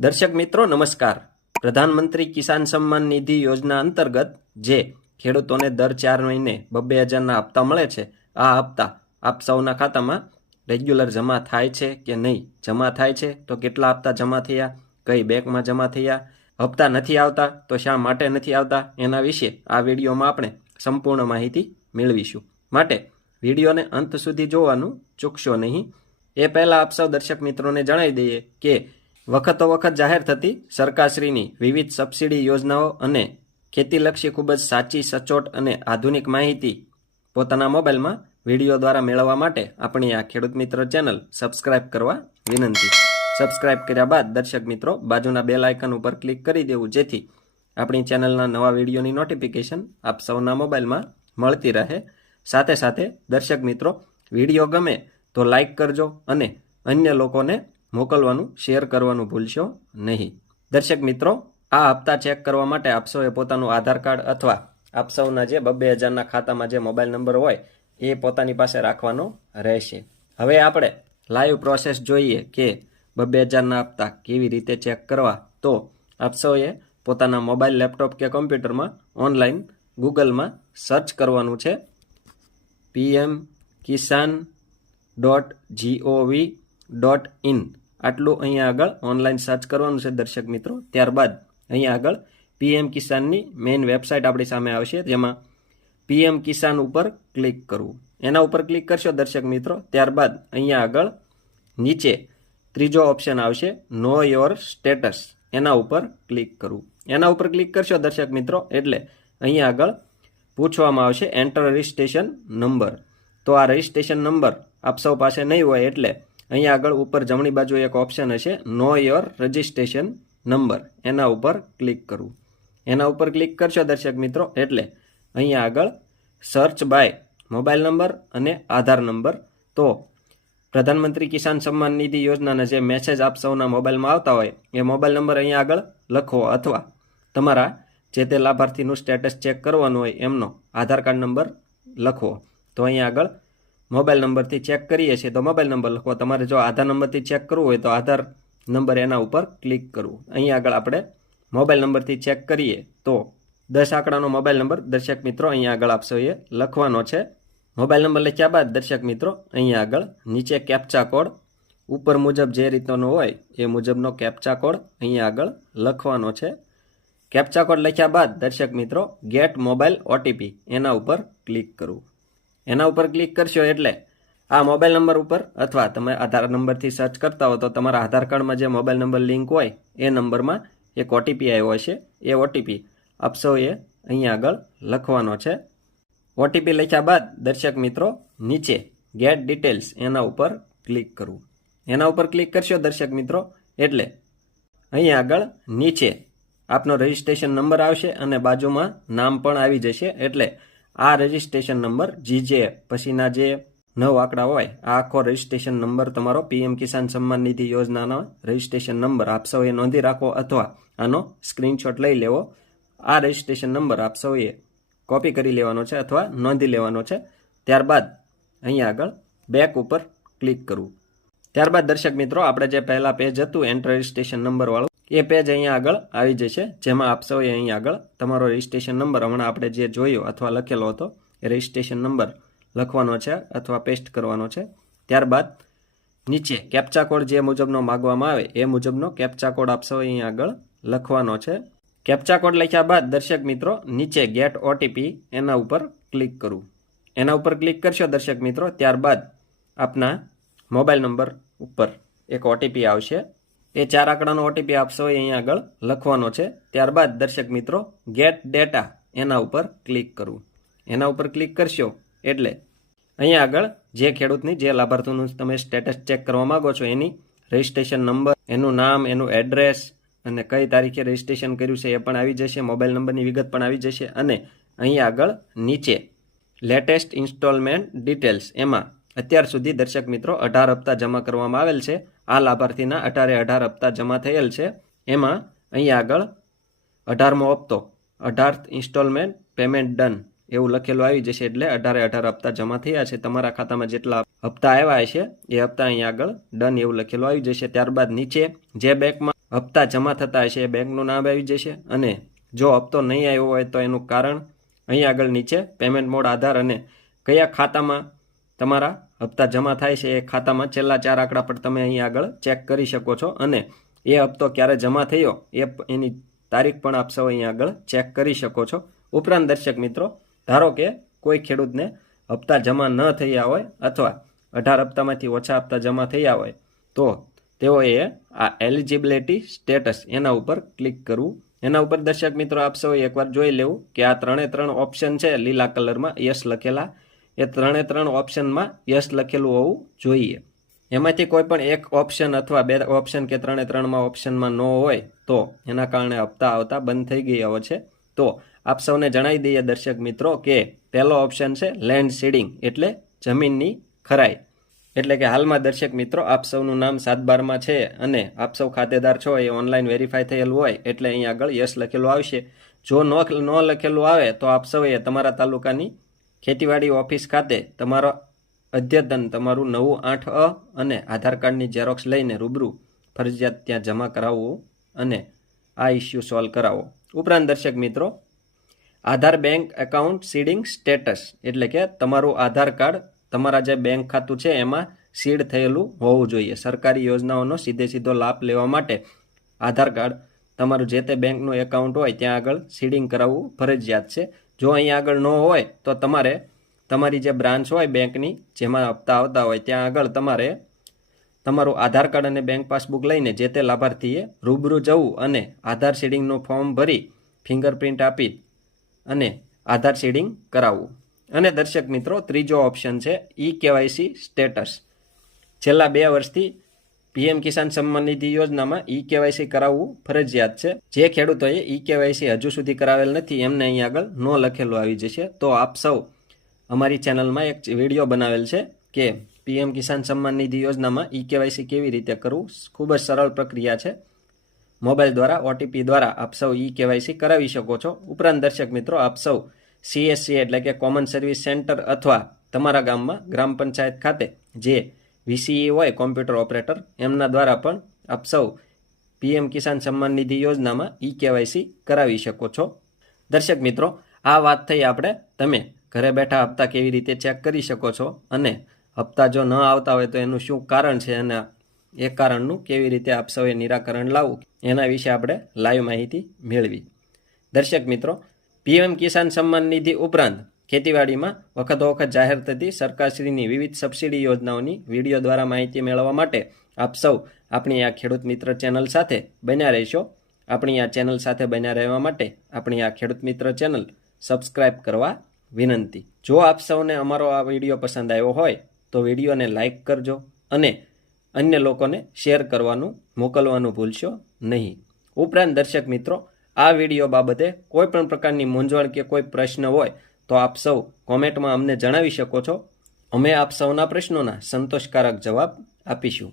દર્શક મિત્રો, નમસ્કાર. પ્રધાનમંત્રી કિસાન સન્માન નિધિ યોજના અંતર્ગત જે ખેડૂતોને દર ચાર મહિને બબ્બે હજારના હપ્તા મળે છે, આ હપ્તા આપ સૌના ખાતામાં રેગ્યુલર જમા થાય છે કે નહીં? જમા થાય છે? તો કેટલા હપ્તા જમા થયા? કઈ બેંકમાં જમા થયા? હપ્તા નથી આવતા તો શા માટે નથી આવતા? એના વિશે આ વિડીયોમાં આપણે સંપૂર્ણ માહિતી મેળવીશું. માટે વિડીયોને અંત સુધી જોવાનું ચૂકશો નહીં. એ પહેલાં આપ સૌ દર્શક મિત્રોને જણાવી દઈએ કે વખતો વખત જાહેર થતી સરકારશ્રીની વિવિધ સબસિડી યોજનાઓ અને ખેતીલક્ષી ખૂબ જ સાચી, સચોટ અને આધુનિક માહિતી પોતાના મોબાઈલમાં વીડિયો દ્વારા મેળવવા માટે આપણી આ ખેડૂત મિત્ર ચેનલ સબસ્ક્રાઇબ કરવા વિનંતી. સબસ્ક્રાઇબ કર્યા બાદ દર્શક મિત્રો બાજુના બેલ આઇકન ઉપર ક્લિક કરી દેવું, જેથી આપણી ચેનલના નવા વિડીયોની નોટિફિકેશન આપ સૌના મોબાઈલમાં મળતી રહે. સાથે સાથે દર્શક મિત્રો, વીડિયો ગમે તો લાઇક કરજો અને અન્ય લોકોને મોકલવાનું શેર કરવાનું ભૂલશો નહીં. દર્શક મિત્રો, આ હપ્તા ચેક કરવા માટે આપ પોતાનું આધાર કાર્ડ અથવા આપ જે બબ્બે હજારના ખાતામાં જે મોબાઈલ નંબર હોય, એ પોતાની પાસે રાખવાનો રહેશે. હવે આપણે લાઈવ પ્રોસેસ જોઈએ કે બબ્બે હજારના હપ્તા કેવી રીતે ચેક કરવા. તો આપ પોતાના મોબાઈલ, લેપટોપ કે કોમ્પ્યુટરમાં ઓનલાઈન ગૂગલમાં સર્ચ કરવાનું છે. PM Kisan dot GOV dot in. આટલું અહીંયા આગળ ઓનલાઈન સર્ચ કરવાનું છે દર્શક મિત્રો. ત્યારબાદ અહીંયા આગળ પીએમ કિસાનની મેઇન વેબસાઇટ આપણી સામે આવશે, જેમાં પીએમ કિસાન ઉપર ક્લિક કરવું. એના ઉપર ક્લિક કરશો દર્શક મિત્રો, ત્યારબાદ અહીંયા આગળ નીચે ત્રીજો ઓપ્શન આવશે નો યોર સ્ટેટસ એના ઉપર ક્લિક કરવું. એના ઉપર ક્લિક કરશો દર્શક મિત્રો, એટલે અહીંયા આગળ પૂછવામાં આવશે એન્ટર રજિસ્ટ્રેશન નંબર તો આ રજિસ્ટ્રેશન નંબર આપ સૌ પાસે નહીં હોય એટલે અહીંયા આગળ ઉપર જમણી બાજુ એક ઓપ્શન હશે નો યોર રજિસ્ટ્રેશન નંબર એના ઉપર ક્લિક કરવું. એના ઉપર ક્લિક કરશો દર્શક મિત્રો, એટલે અહીંયા આગળ સર્ચ બાય મોબાઈલ નંબર અને આધાર નંબર તો પ્રધાનમંત્રી કિસાન સન્માન નિધિ યોજનાના જે મેસેજ આપ સૌના મોબાઈલમાં આવતા હોય, એ મોબાઈલ નંબર અહીંયા આગળ લખો અથવા તમારા જે તે લાભાર્થીનું સ્ટેટસ ચેક કરવાનું હોય, એમનો આધાર કાર્ડ નંબર લખો. તો અહીંયા આગળ મોબાઈલ નંબરથી ચેક કરીએ છીએ તો મોબાઈલ નંબર લખો. તમારે જો આધાર નંબરથી ચેક કરવું હોય તો આધાર નંબર એના ઉપર ક્લિક કરવું. અહીં આગળ આપણે મોબાઈલ નંબરથી ચેક કરીએ તો દસ આંકડાનો મોબાઈલ નંબર દર્શક મિત્રો અહીંયા આગળ આપશો. એ લખવાનો છે. મોબાઈલ નંબર લખ્યા બાદ દર્શક મિત્રો અહીંયા આગળ નીચે કેપ્ચા કોડ ઉપર મુજબ જે રીતનો હોય એ મુજબનો કેપ્ચા કોડ અહીંયા આગળ લખવાનો છે. કેપ્ચા કોડ લખ્યા બાદ દર્શક મિત્રો ગેટ મોબાઈલ ઓટીપી એના ઉપર ક્લિક કરવું. એના ઉપર ક્લિક કરશો એટલે આ મોબાઈલ નંબર ઉપર અથવા તમે આધાર નંબરથી સર્ચ કરતા હો તો તમારા આધાર કાર્ડમાં જે મોબાઈલ નંબર લિંક હોય, એ નંબરમાં એક ઓટીપી આવ્યો હશે. એ ઓટીપી અપસો એ અહીંયા આગળ લખવાનો છે. ઓટીપી લખ્યા બાદ દર્શક મિત્રો નીચે ગેટ ડિટેલ્સ એના ઉપર ક્લિક કરવું. એના ઉપર ક્લિક કરશો દર્શક મિત્રો એટલે અહીંયા આગળ નીચે આપનો રજિસ્ટ્રેશન નંબર આવશે અને બાજુમાં નામ પણ આવી જશે એટલે આ રજિસ્ટ્રેશન નંબર જીજે પછીના જે નવ આંકડા હોય, આ આખો રજિસ્ટ્રેશન નંબર તમારો પીએમ કિસાન સન્માન નિધિ યોજનાનો રજિસ્ટ્રેશન નંબર આપ સૌએ નોંધી રાખો અથવા આનો સ્ક્રીનશોટ લઈ લેવો. આ રજિસ્ટ્રેશન નંબર આપ સૌએ કોપી કરી લેવાનો છે અથવા નોંધી લેવાનો છે. ત્યારબાદ અહીંયા આગળ બેક ઉપર ક્લિક કરવું. ત્યારબાદ દર્શક મિત્રો, આપણે જે પહેલા પેજ હતું એન્ટર રજિસ્ટ્રેશન નંબર વાળું એ પેજ અહીંયા આગળ આવી જશે, જેમાં આપ સૌએ અહીંયા આગળ તમારો રજિસ્ટ્રેશન નંબર હમણાં આપણે જે જોયો અથવા લખેલો હતો, એ રજિસ્ટ્રેશન નંબર લખવાનો છે અથવા પેસ્ટ કરવાનો છે. ત્યારબાદ નીચે કેપ્ચા કોડ જે મુજબનો માગવામાં આવે, એ મુજબનો કેપ્ચા કોડ આપ સૌએ અહીંયા આગળ લખવાનો છે. કેપ્ચા કોડ લખ્યા બાદ દર્શક મિત્રો, નીચે ગેટ ઓટીપી એના ઉપર ક્લિક કરવું એના ઉપર ક્લિક કરશો દર્શક મિત્રો, ત્યારબાદ આપના મોબાઈલ નંબર ઉપર એક ઓટીપી આવશે. એ ચાર આંકડાનો ઓટીપી આપશો અહીંયા આગળ લખવાનો છે. ત્યારબાદ દર્શક મિત્રો ગેટ ડેટા એના ઉપર ક્લિક કરવું. એના ઉપર ક્લિક કરશો એટલે અહીંયા આગળ જે ખેડૂતની, જે લાભાર્થીનું તમે સ્ટેટસ ચેક કરવા માંગો છો, એની રજિસ્ટ્રેશન નંબર એનું નામ, એનું એડ્રેસ અને કઈ તારીખે રજિસ્ટ્રેશન કર્યું છે એ પણ આવી જશે મોબાઈલ નંબરની વિગત પણ આવી જશે અને અહીંયા આગળ નીચે લેટેસ્ટ ઇન્સ્ટોલમેન્ટ ડિટેલ્સ એમાં અત્યાર સુધી દર્શક મિત્રો અઢાર હપ્તા જમા કરવામાં આવેલ છે. આ લાભાર્થીના અઢારે અઢાર હપ્તા જમા થયેલ છે. એમાં અહીંયા આગળ અઢારમો હપ્તો અઢાર ઇન્સ્ટોલમેન્ટ પેમેન્ટ ડન એવું લખેલું આવી જશે એટલે અઢારે અઢાર હપ્તા જમા થયા છે. તમારા ખાતામાં જેટલા હપ્તા આવ્યા છે એ હપ્તા અહીંયા આગળ ડન એવું લખેલું આવી જશે. ત્યારબાદ નીચે જે બેંકમાં હપ્તા જમા થતા હશે એ બેંકનું નામ આવી જશે અને જો હપ્તો નહીં આવ્યો હોય તો એનું કારણ અહીં આગળ નીચે પેમેન્ટ મોડ આધાર અને કયા ખાતામાં તમારા હપ્તા જમા થાય છે એ ખાતામાં છેલ્લા ચાર આંકડા પર તમે અહીં આગળ ચેક કરી શકો છો અને એ હપ્તો ક્યારે જમા થયો એ એની તારીખ પણ આપ સૌ અહીં આગળ ચેક કરી શકો છો. ઉપરાંત દર્શક મિત્રો, ધારો કે કોઈ ખેડૂતને હપ્તા જમા ન થયા હોય અથવા અઢાર હપ્તામાંથી ઓછા હપ્તા જમા થયા હોય, તો તેઓએ આ એલિજિબિલિટી સ્ટેટસ એના ઉપર ક્લિક કરવું. એના ઉપર દર્શક મિત્રો, આપ સૌ એકવાર જોઈ લેવું કે આ ત્રણે ત્રણ ઓપ્શન છે, લીલા કલરમાં યસ લખેલા. એ ત્રણે ત્રણ ઓપ્શનમાં યસ લખેલું હોવું જોઈએ. એમાંથી કોઈ પણ એક ઓપ્શન અથવા બે ઓપ્શન કે ત્રણે ત્રણમાં ઓપ્શનમાં ન હોય, તો એના કારણે હપ્તા આવતા બંધ થઈ ગયા છે. તો આપ સૌને જણાવી દઈએ દર્શક મિત્રો કે પહેલો ઓપ્શન છે લેન્ડ સીડિંગ એટલે જમીનની ખરાઈ. એટલે કે હાલમાં દર્શક મિત્રો આપ સૌનું નામ સાતબારમાં છે અને આપ સૌ ખાતેદાર છો, એ ઓનલાઈન વેરીફાઈ થયેલું હોય, એટલે અહીં આગળ યસ લખેલું આવશે. જો ન ન લખેલું આવે, તો આપ સૌએ તમારા તાલુકાની ખેતીવાડી ઓફિસ ખાતે તમારો અદ્યતન, તમારું નવું આઠ અ અને આધાર કાર્ડની ઝેરોક્સ લઈને રૂબરૂ ફરજિયાત ત્યાં જમા કરાવવું અને આ ઇસ્યુ સોલ્વ કરાવો. ઉપરાંત દર્શક મિત્રો, Aadhaar bank account seeding status એટલે કે તમારું આધાર કાર્ડ તમારા જે બેંક ખાતું છે એમાં સીડ થયેલું હોવું જોઈએ. સરકારી યોજનાઓનો સીધે સીધો લાભ લેવા માટે આધાર કાર્ડ તમારું જે તે બેંકનું એકાઉન્ટ હોય ત્યાં આગળ સીડિંગ કરાવવું ફરજિયાત છે. જો અહીં આગળ ન હોય, તો તમારે તમારી જે બ્રાન્ચ હોય બેંકની જેમાં હપ્તા આવતા હોય, ત્યાં આગળ તમારે તમારું આધાર કાર્ડ અને બેંક પાસબુક લઈને જે તે લાભાર્થીએ રૂબરૂ જવું અને આધાર શેડિંગનું ફોર્મ ભરી ફિંગરપ્રિન્ટ આપી અને આધાર શેડિંગ કરાવવું. અને દર્શક મિત્રો, ત્રીજો ઓપ્શન છે ઈ કેવાયસી સ્ટેટસ છેલ્લા બે વર્ષથી પીએમ કિસાન સન્માન નિધિ યોજનામાં ઈ કેવાયસી કરાવવું ફરજિયાત છે. જે ખેડૂતોએ ઈ કેવાયસી હજુ સુધી કરાવેલ નથી, એમને અહીં આગળ ન લખેલું આવી જશે. તો આપ સૌ અમારી ચેનલમાં એક વીડિયો બનાવેલ છે કે પીએમ કિસાન સન્માન નિધિ યોજનામાં ઈ કેવાયસી કેવી રીતે કરવું, ખૂબ જ સરળ પ્રક્રિયા છે. મોબાઈલ દ્વારા, ઓટીપી દ્વારા આપ સૌ ઈ કેવાયસી કરાવી શકો છો. ઉપરાંત દર્શક મિત્રો, આપ સૌ સીએસસી એટલે કે કોમન સર્વિસ સેન્ટર અથવા તમારા ગામમાં ગ્રામ પંચાયત ખાતે જે વીસીઈ હોય કોમ્પ્યુટર ઓપરેટર. એમના દ્વારા પણ આપ સૌ પીએમ કિસાન સન્માન નિધિ યોજનામાં ઈ કેવાયસી કરાવી શકો છો. દર્શક મિત્રો, આ વાત થઈ આપણે તમે ઘરે બેઠા હપ્તા કેવી રીતે ચેક કરી શકો છો અને હપ્તા જો ન આવતા હોય તો એનું શું કારણ છે અને એ કારણનું કેવી રીતે આપ સૌએ નિરાકરણ લાવવું એના વિશે આપણે લાઈવ માહિતી મેળવી. દર્શક મિત્રો, પીએમ કિસાન સન્માન નિધિ ઉપરાંત ખેતીવાડીમાં વખતો વખત જાહેર થતી સરકારશ્રીની વિવિધ સબસિડી યોજનાઓની વીડિયો દ્વારા માહિતી મેળવવા માટે આપ સૌ આપણી આ ખેડૂત મિત્ર ચેનલ સાથે બન્યા રહેશો. આપણી આ ચેનલ સાથે બન્યા રહેવા માટે આપણી આ ખેડૂત મિત્ર ચેનલ સબસ્ક્રાઇબ કરવા વિનંતી. જો આપ સૌને અમારો આ વીડિયો પસંદ આવ્યો હોય, તો વિડીયોને લાઇક કરજો અને અન્ય લોકોને શેર કરવાનું મોકલવાનું ભૂલશો નહીં. ઉપરાંત દર્શક મિત્રો, આ વીડિયો બાબતે કોઈ પણ પ્રકારની મૂંઝવણ કે કોઈ પ્રશ્ન હોય તો આપ સૌ કોમેન્ટમાં અમને જણાવી શકો છો. અમે આપ સૌના પ્રશ્નોના સંતોષકારક જવાબ આપીશું.